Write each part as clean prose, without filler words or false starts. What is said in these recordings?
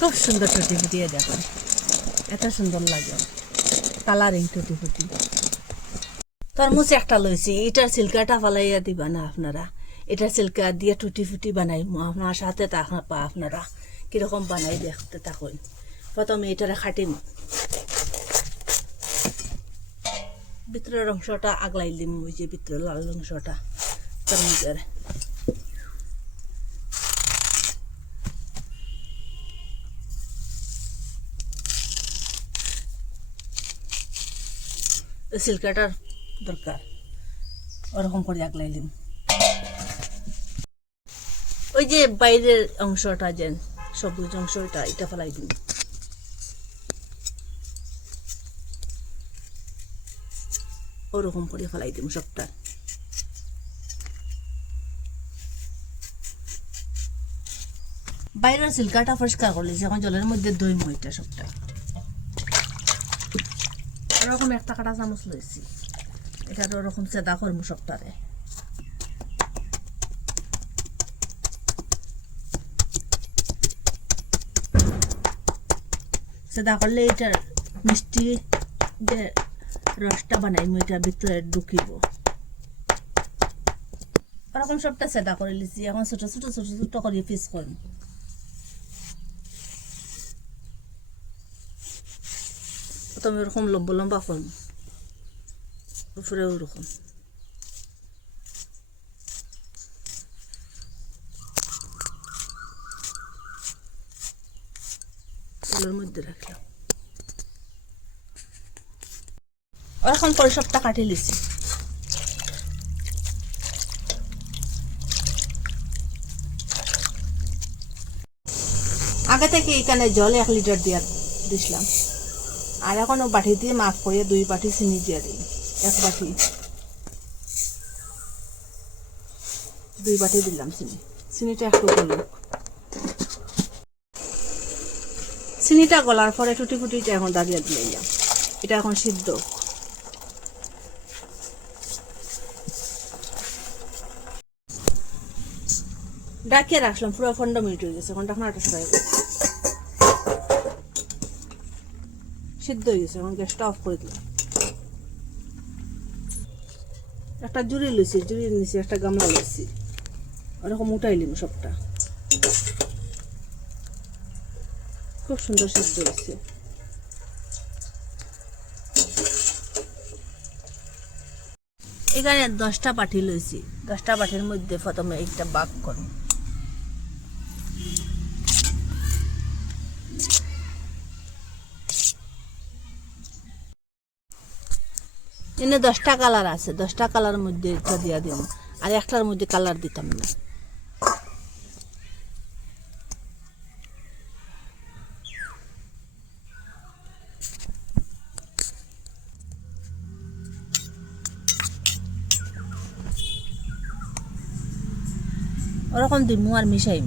খুব সুন্দর টুটি ফুটিয়ে দেখুন, এত সুন্দর লাগে কালারিং টুটি ফুটি। তরমুজ একটা লইছি, এটার সিল্কাটা ফালাইয়া দিবা না আপনারা, এটার সিল্কা দিয়ে টুটি ফুটি বানাই আপনার সাথে আপনারা কিরকম বানাই দেখতে থাকুন। প্রথমে এটারে খাটিম, ভিতরের অংশটা আগলাই দিম, ওই যে ভিতরের লাল অংশটা তরমুজের। সিল্কাটার দরকার, ওরকম করে আগলাই দিম। ওই যে বাইরের অংশটা যে সবুজ অংশটা, এটা ফেলাই দিন। ওরকম করে ফেলাই দিম সবটা। বাইরের সিল্কাটা পরিষ্কার করলি, এখন জলের মধ্যে দই মইটা সবটা। ওরকম একটা কাটা চামচ লইছি, এটা ওরকম চেদা করবো সবটারে। সেদা করলে এটার মিষ্টি যে রসটা বানাইমু এটার ভিতরে ঢুকিব। ওরকম সবটা সেদা করে লিছি, এখন ছোট ছোট ছোট ছোট করে পিস করব। প্রথমে ওরকম লম্বা লম্বা করব, উপরে ওরকম। তেলের মধ্যে রাখলাম, ওরকম করে সবটা কাটি লিছি। আগে থেকে এখানে জল 1 লিটার দিয়ে দিছিলাম, আর এখনো বাটি দিয়ে মাপ করে 2 বাটি চিনি দিয়ে দিই। 1 বাটি 2 বাটি দিলাম চিনি। চিনিটা একটু গলুক, চিনিটা গলার পরে টুটি ফুটিটা এখন দাঁড়িয়ে দিলাম। এটা এখন সিদ্ধ। ডাকিয়ে রাখলাম, পুরো 15 মিনিট হয়ে গেছে। এখন ঢাকনাটা সরাই সিদ্ধ হয়ে গেছে, এখন গ্যাসটা অফ করে দিলাম। একটা জুড়ি লইছি, জুড়ি নিছি, একটা গামলা লইছি, ওরকম উঠাইলিম সবটা। খুব সুন্দর সিদ্ধ হয়েছে। এখানে 10টা বাটি লইছি, 10টা বাটির মধ্যে প্রথমে একটা ভাগ করুন। এনে 10টা কালার আছে, 10টা কালার মধ্যে এটা দিয়া দিম, আর একটার মধ্যে কালার দিতাম না। ওরকম দিমু আর মিশাইম।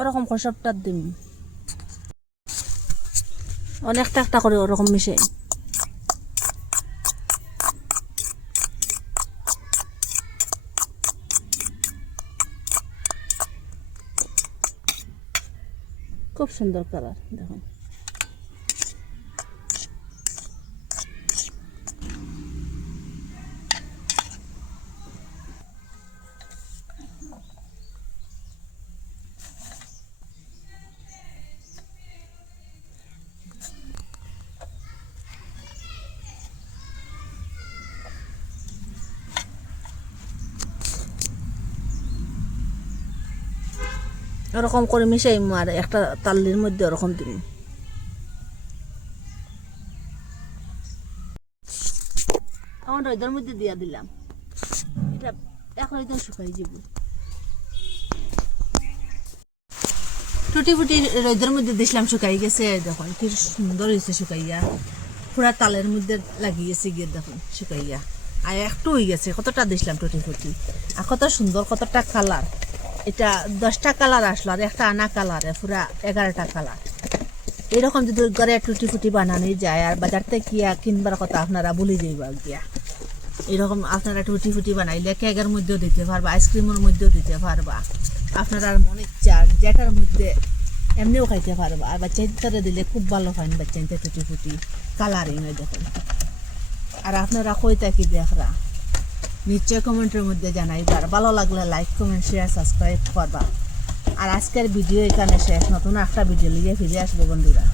ওরকম করে সবটা দিম, অনেকটা একটা করে ওরকম মিশাই। খুব সুন্দর কালার দেখুন। ওরকম করে মিশাই, আর একটা তাল্লির মধ্যে ওরকম দিন। আমার রোদের মধ্যে দিয়া দিলাম, এটা এখন একদম শুকাই যাব। টুটি ফুটি রোদের মধ্যে দিছিলাম, শুকাই গেছে। দেখুন কি সুন্দর হয়েছে শুকাইয়া, পুরা তালের মধ্যে লাগিয়েছে গিয়ে দেখুন শুকাইয়া। আর একটু হয়ে গেছে, কতটা দিছিলাম টুটি ফুটি, আর কত সুন্দর, কতটা কালার। এটা 10টা কালার আসলো, আর একটা আনা কালারে পুরা 11টা কালার। এরকম যদি ঘরে টুটি ফুটি বানানো যায়, আর বাজার থেকে গিয়া কিনবার কথা আপনারা ভুলে যাইবা গিয়া। এরকম আপনারা টুটি ফুটি বানাইলে কেকের মধ্যেও দিতে পারবা, আইসক্রিমের মধ্যেও দিতে পারবা, আপনারা মন ইচ্ছা যেটার মধ্যে এমনিও খাইতে পারবা। আর বাচ্চাদের দিলে খুব ভালো হয় বাচ্চাদের টুটি ফুটি কালারিং হয়ে দেখুন। আর আপনারা কই থাকি দেখরা নিশ্চয় কমেন্টের মধ্যে জানাইবার, ভালো লাগলে লাইক কমেন্ট শেয়ার সাবস্ক্রাইব করবা। আর আজকের ভিডিও এখানে শেষ, নতুন একটা ভিডিও নিয়ে ফিরে আসবো বন্ধুরা।